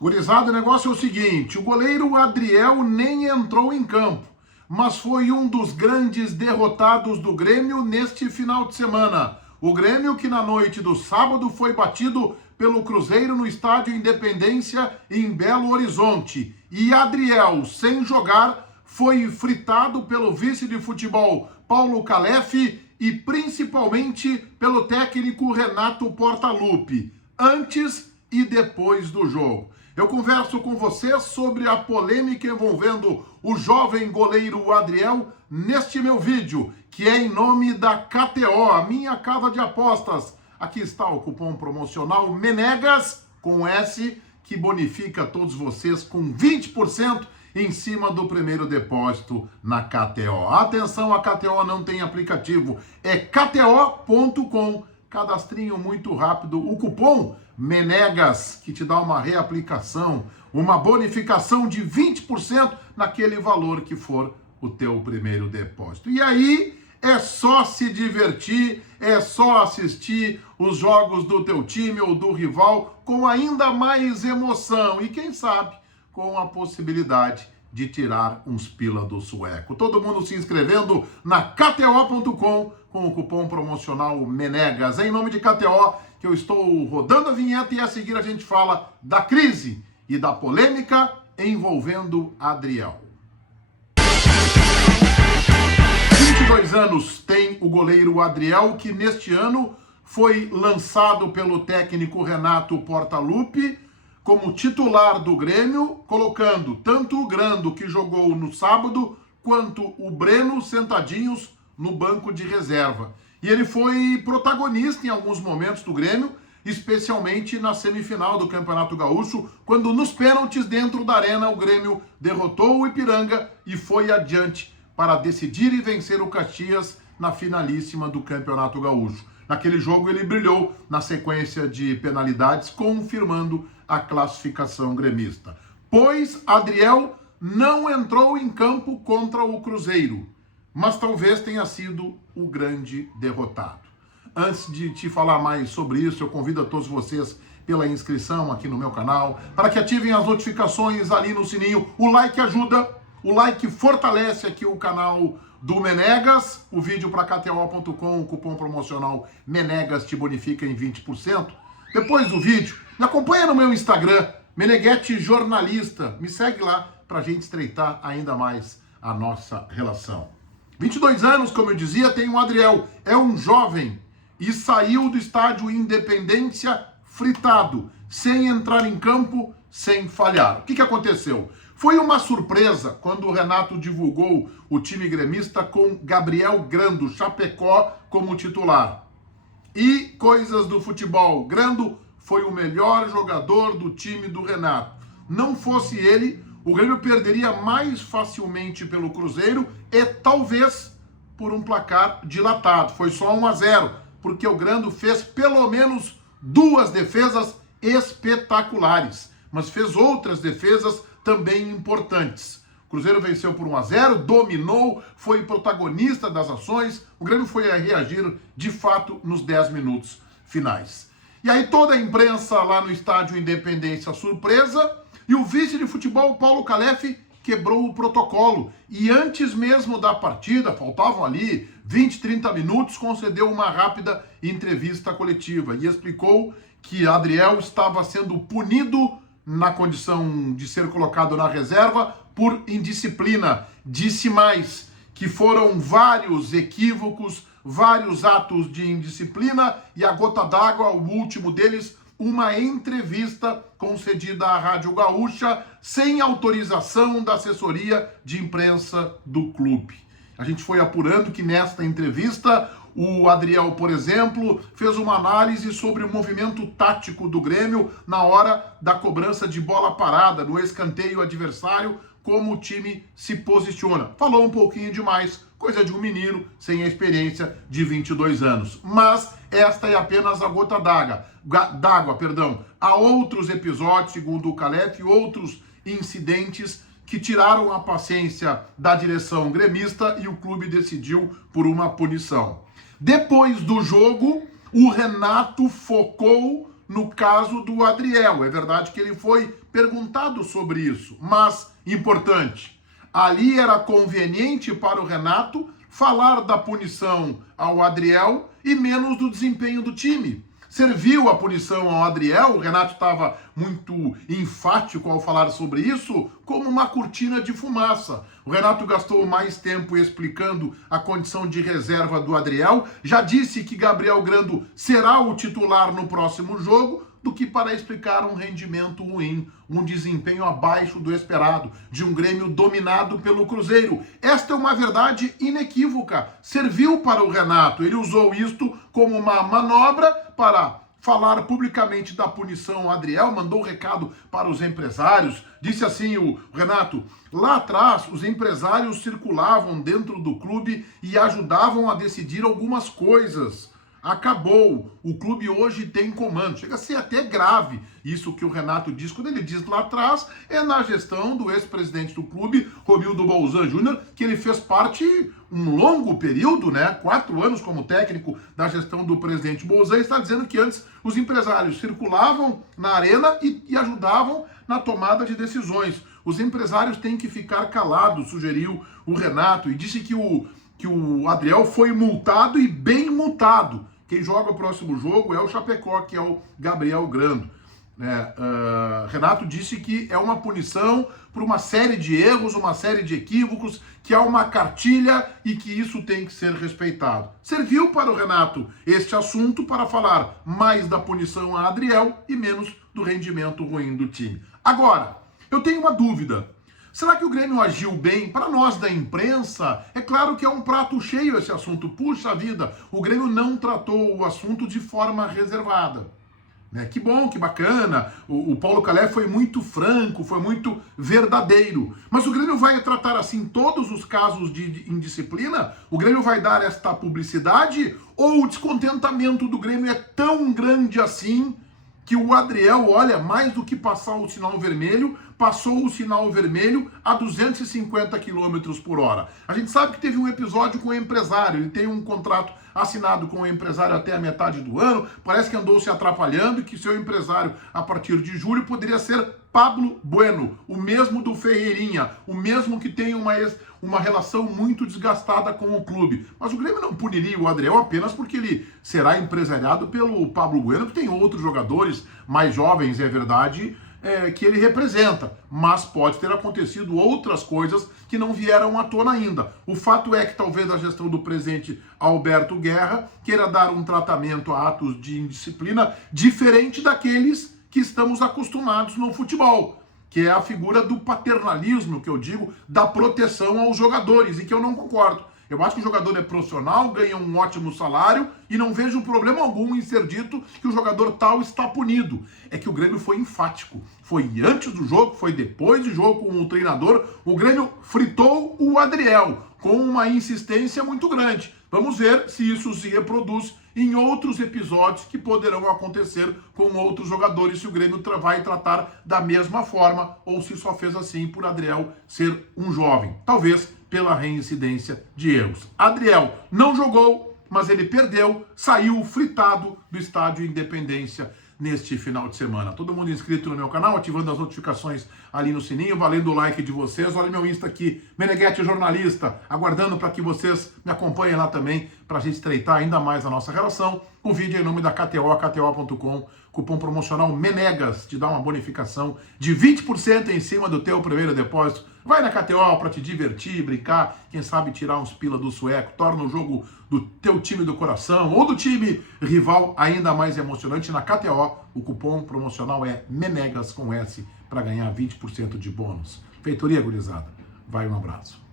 Gurizada, o negócio é o seguinte, o goleiro Adriel nem entrou em campo, mas foi um dos grandes derrotados do Grêmio neste final de semana. O Grêmio que na noite do sábado foi batido pelo Cruzeiro no Estádio Independência em Belo Horizonte. E Adriel, sem jogar, foi fritado pelo vice de futebol Paulo Calef e principalmente pelo técnico Renato Portaluppi, antes e depois do jogo. Eu converso com você sobre a polêmica envolvendo o jovem goleiro Adriel neste meu vídeo, que é em nome da KTO, a minha casa de apostas. Aqui está o cupom promocional MENEGAS, com S, que bonifica todos vocês com 20% em cima do primeiro depósito na KTO. Atenção, a KTO não tem aplicativo, é kto.com. Cadastrinho muito rápido, o cupom MENEGAS, que te dá uma reaplicação, uma bonificação de 20% naquele valor que for o teu primeiro depósito. E aí é só se divertir, é só assistir os jogos do teu time ou do rival com ainda mais emoção e quem sabe com a possibilidade de tirar uns pila do sueco. Todo mundo se inscrevendo na kto.com com o cupom promocional MENEGAS. É em nome de KTO que eu estou rodando a vinheta e a seguir a gente fala da crise e da polêmica envolvendo Adriel. 22 anos tem o goleiro Adriel, que neste ano foi lançado pelo técnico Renato Portaluppi como titular do Grêmio, colocando tanto o Grando, que jogou no sábado, quanto o Breno sentadinhos no banco de reserva. E ele foi protagonista em alguns momentos do Grêmio, especialmente na semifinal do Campeonato Gaúcho, quando nos pênaltis dentro da arena o Grêmio derrotou o Ipiranga e foi adiante para decidir e vencer o Caxias na finalíssima do Campeonato Gaúcho. Naquele jogo ele brilhou na sequência de penalidades, confirmando a classificação gremista. Pois Adriel não entrou em campo contra o Cruzeiro, mas talvez tenha sido o grande derrotado. Antes de te falar mais sobre isso, eu convido a todos vocês pela inscrição aqui no meu canal, para que ativem as notificações ali no sininho. O like ajuda, o like fortalece aqui o canal do Menegas. O vídeo para KTO.com, o cupom promocional MENEGAS te bonifica em 20%. Depois do vídeo, me acompanha no meu Instagram, Meneghete Jornalista. Me segue lá para a gente estreitar ainda mais a nossa relação. 22 anos, como eu dizia, tem o Adriel. É um jovem e saiu do estádio Independência fritado, sem entrar em campo, sem falhar. O que aconteceu? Foi uma surpresa quando o Renato divulgou o time gremista com Gabriel Grando, Chapecó, como titular. E coisas do futebol. Grando foi o melhor jogador do time do Renato. Não fosse ele, o Grêmio perderia mais facilmente pelo Cruzeiro e talvez por um placar dilatado. Foi só 1-0, porque o Grando fez pelo menos 2 defesas espetaculares, mas fez outras defesas também importantes. O Cruzeiro venceu por 1-0, dominou, foi protagonista das ações. O Grêmio foi a reagir, de fato, nos 10 minutos finais. E aí toda a imprensa lá no Estádio Independência surpresa, e o vice de futebol, Paulo Calef, quebrou o protocolo. E antes mesmo da partida, faltavam ali 20, 30 minutos, concedeu uma rápida entrevista coletiva e explicou que Adriel estava sendo punido na condição de ser colocado na reserva por indisciplina. Disse mais que foram vários equívocos, vários atos de indisciplina e a gota d'água, o último deles, uma entrevista concedida à Rádio Gaúcha sem autorização da assessoria de imprensa do clube. A gente foi apurando que nesta entrevista o Adriel, por exemplo, fez uma análise sobre o movimento tático do Grêmio na hora da cobrança de bola parada, no escanteio adversário, como o time se posiciona. Falou um pouquinho demais, coisa de um menino sem a experiência de 22 anos. Mas esta é apenas a gota d'água. Há outros episódios, segundo o Calef, outros incidentes que tiraram a paciência da direção gremista e o clube decidiu por uma punição. Depois do jogo, o Renato focou no caso do Adriel. É verdade que ele foi perguntado sobre isso, mas, importante, ali era conveniente para o Renato falar da punição ao Adriel e menos do desempenho do time. Serviu a punição ao Adriel, o Renato estava muito enfático ao falar sobre isso, como uma cortina de fumaça. O Renato gastou mais tempo explicando a condição de reserva do Adriel, já disse que Gabriel Grando será o titular no próximo jogo, do que para explicar um rendimento ruim, um desempenho abaixo do esperado, de um Grêmio dominado pelo Cruzeiro. Esta é uma verdade inequívoca. Serviu para o Renato. Ele usou isto como uma manobra para falar publicamente da punição ao Adriel, mandou recado para os empresários, disse assim o Renato: lá atrás os empresários circulavam dentro do clube e ajudavam a decidir algumas coisas. Acabou. O clube hoje tem comando. Chega a ser até grave isso que o Renato diz. Quando ele diz lá atrás, é na gestão do ex-presidente do clube, Romildo Bolzan Júnior, que ele fez parte um longo período, 4 anos como técnico da gestão do presidente Bolzan. Está dizendo que antes os empresários circulavam na arena e ajudavam na tomada de decisões. Os empresários têm que ficar calados, sugeriu o Renato, e disse que o Adriel foi multado e bem multado. Quem joga o próximo jogo é o Chapecó, que é o Gabriel Grando. Renato disse que é uma punição por uma série de erros, uma série de equívocos, que é uma cartilha e que isso tem que ser respeitado. Serviu para o Renato este assunto para falar mais da punição a Adriel e menos do rendimento ruim do time. Agora, eu tenho uma dúvida. Será que o Grêmio agiu bem? Para nós da imprensa, é claro que é um prato cheio esse assunto. Puxa vida, o Grêmio não tratou o assunto de forma reservada. Que bom, que bacana. O Paulo Calef foi muito franco, foi muito verdadeiro. Mas o Grêmio vai tratar assim todos os casos de indisciplina? O Grêmio vai dar esta publicidade? Ou o descontentamento do Grêmio é tão grande assim que o Adriel, olha, mais do que passar o sinal vermelho, passou o sinal vermelho a 250 km por hora. A gente sabe que teve um episódio com o empresário, ele tem um contrato assinado com o empresário até a metade do ano, parece que andou se atrapalhando e que seu empresário, a partir de julho, poderia ser Pablo Bueno, o mesmo do Ferreirinha, o mesmo que tem uma relação muito desgastada com o clube. Mas o Grêmio não puniria o Adriel apenas porque ele será empresariado pelo Pablo Bueno, que tem outros jogadores mais jovens, é verdade, que ele representa, mas pode ter acontecido outras coisas que não vieram à tona ainda. O fato é que talvez a gestão do presidente Alberto Guerra queira dar um tratamento a atos de indisciplina diferente daqueles que estamos acostumados no futebol, que é a figura do paternalismo, que eu digo, da proteção aos jogadores, e que eu não concordo. Eu acho que o jogador é profissional, ganha um ótimo salário e não vejo problema algum em ser dito que o jogador tal está punido. É que o Grêmio foi enfático. Foi antes do jogo, foi depois do jogo com o treinador. O Grêmio fritou o Adriel com uma insistência muito grande. Vamos ver se isso se reproduz em outros episódios que poderão acontecer com outros jogadores, se o Grêmio vai tratar da mesma forma ou se só fez assim por Adriel ser um jovem. Talvez pela reincidência de erros. Adriel não jogou, mas ele perdeu, saiu fritado do Estádio Independência neste final de semana. Todo mundo inscrito no meu canal, ativando as notificações ali no sininho, valendo o like de vocês. Olha meu Insta aqui, Meneghetti Jornalista, aguardando para que vocês me acompanhem lá também, para a gente estreitar ainda mais a nossa relação. O vídeo é em nome da KTO, KTO.com, cupom promocional MENEGAS, te dá uma bonificação de 20% em cima do teu primeiro depósito. Vai na KTO para te divertir, brincar, quem sabe tirar uns pila do sueco, torna o jogo do teu time do coração ou do time rival ainda mais emocionante. Na KTO, o cupom promocional é MENEGAS com S para ganhar 20% de bônus. Feitoria, gurizada. Vai, um abraço.